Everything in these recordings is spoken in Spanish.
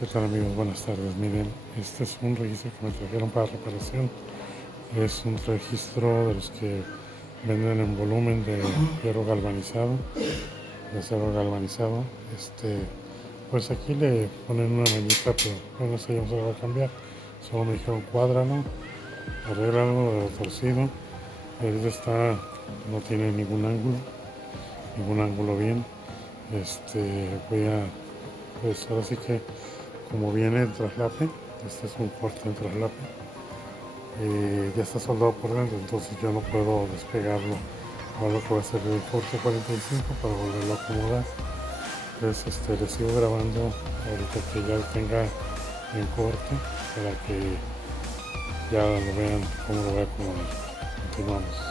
¿Qué tal amigos? Buenas tardes. Miren, este es un registro que me trajeron para reparación. Es un registro de los que venden en volumen de hierro galvanizado, de acero galvanizado. Pues aquí le ponen una manita, pero bueno, eso ya no se lo va a cambiar. Solo me dijeron cuádralo, arréglalo de torcido. Ahorita no tiene ningún ángulo bien. Pues ahora sí que como viene el traslape, este es un corte en traslape, ya está soldado por dentro, entonces yo no puedo despegarlo. Ahora lo que voy a hacer es el corte 45 para volverlo a acomodar. Entonces le sigo grabando ahorita que ya lo tenga en corte para que ya lo vean cómo lo voy a acomodar. Continuamos.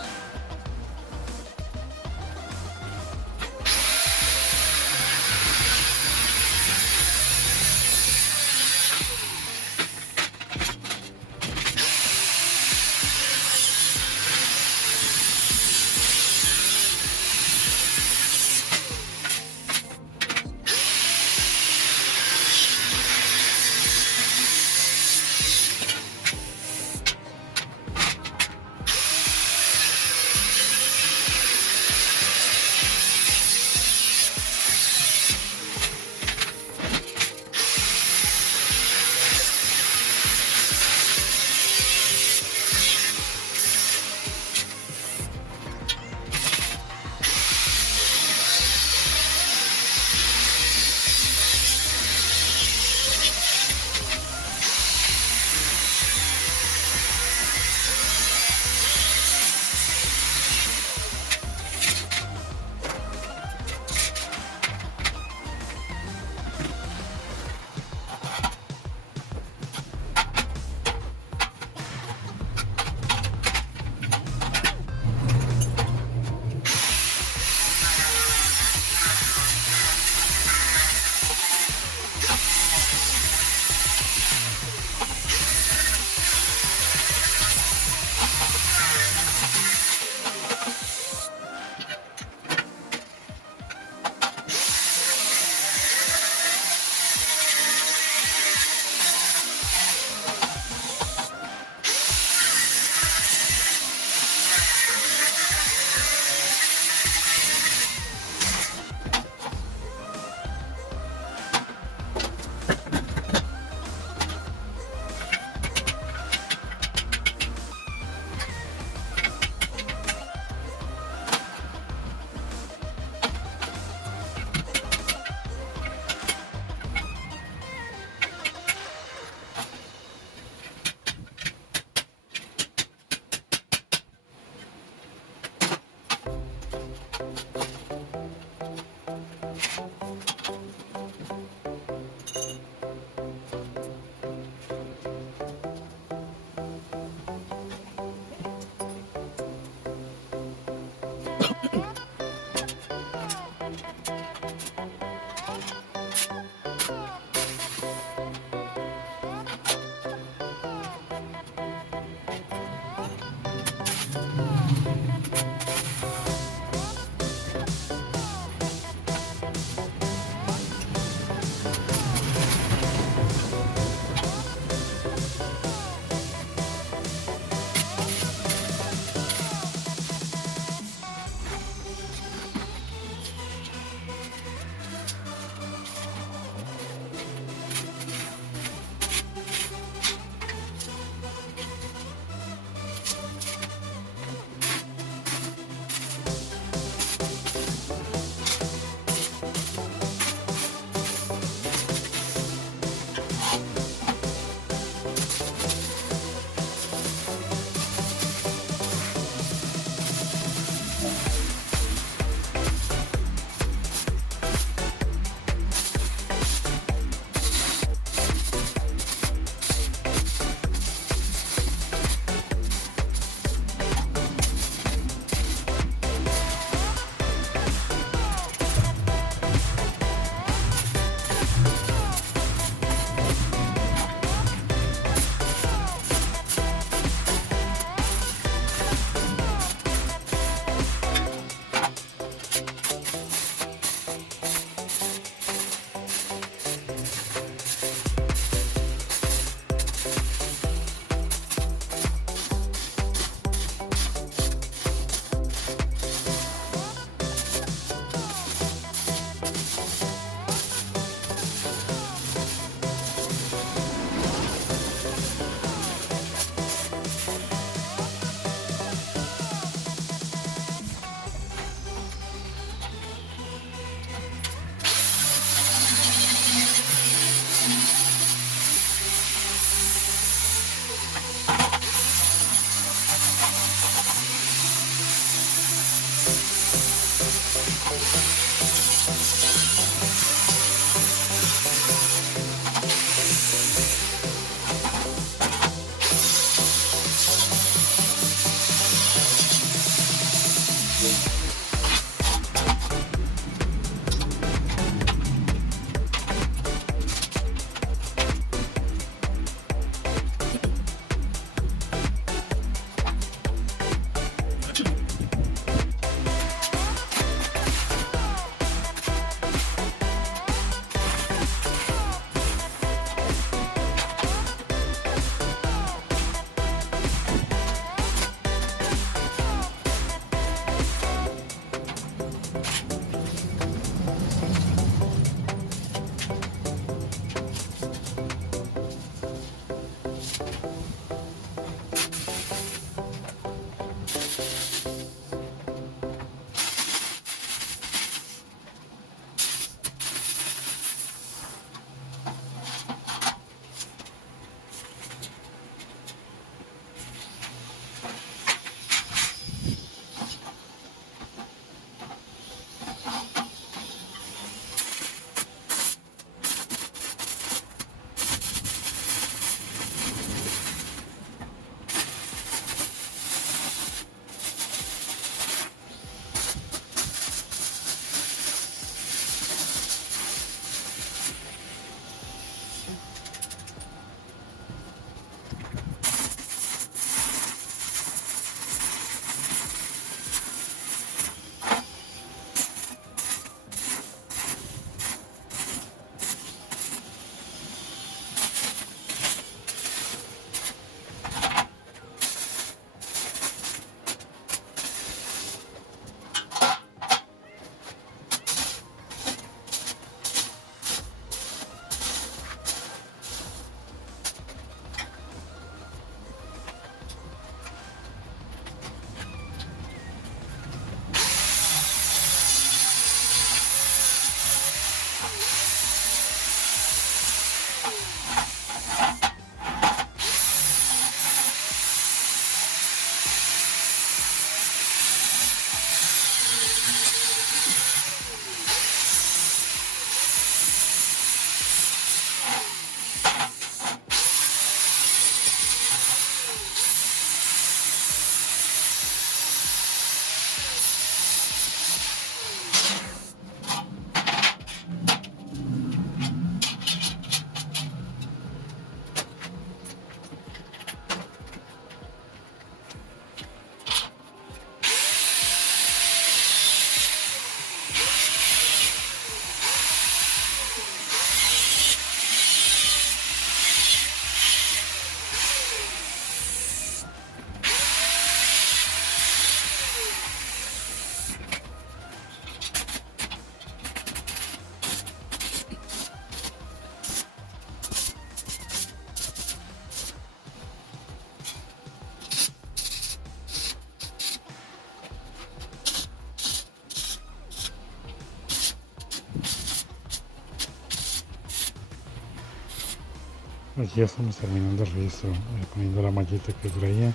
Aquí ya estamos terminando el registro, poniendo la mallita que traía.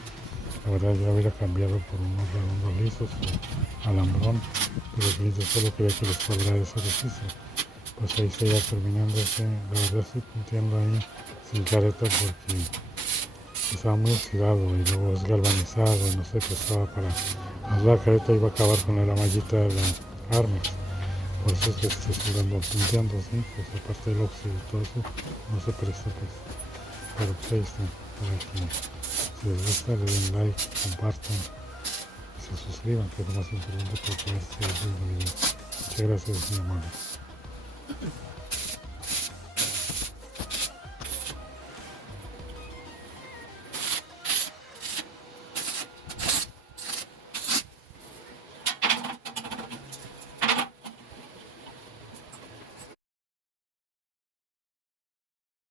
La verdad yo hubiera cambiado por unos redondos lisos o alambrón, pero el cliente solo quería que les cuadrara ese registro. Pues ahí está ya terminando la verdad estoy punteando ahí sin careta porque estaba muy oxidado y luego es galvanizado y no se prestaba para... La careta iba a acabar con la mallita de las armas. Por eso es que estoy dando punteando, ¿sí? Pues aparte del óxido y todo eso, no se presta pues. Pero pues ahí está, para que si les gusta le den like, compartan y se suscriban, que es lo más importante para poder seguir viendo videos. Muchas gracias, mi amor.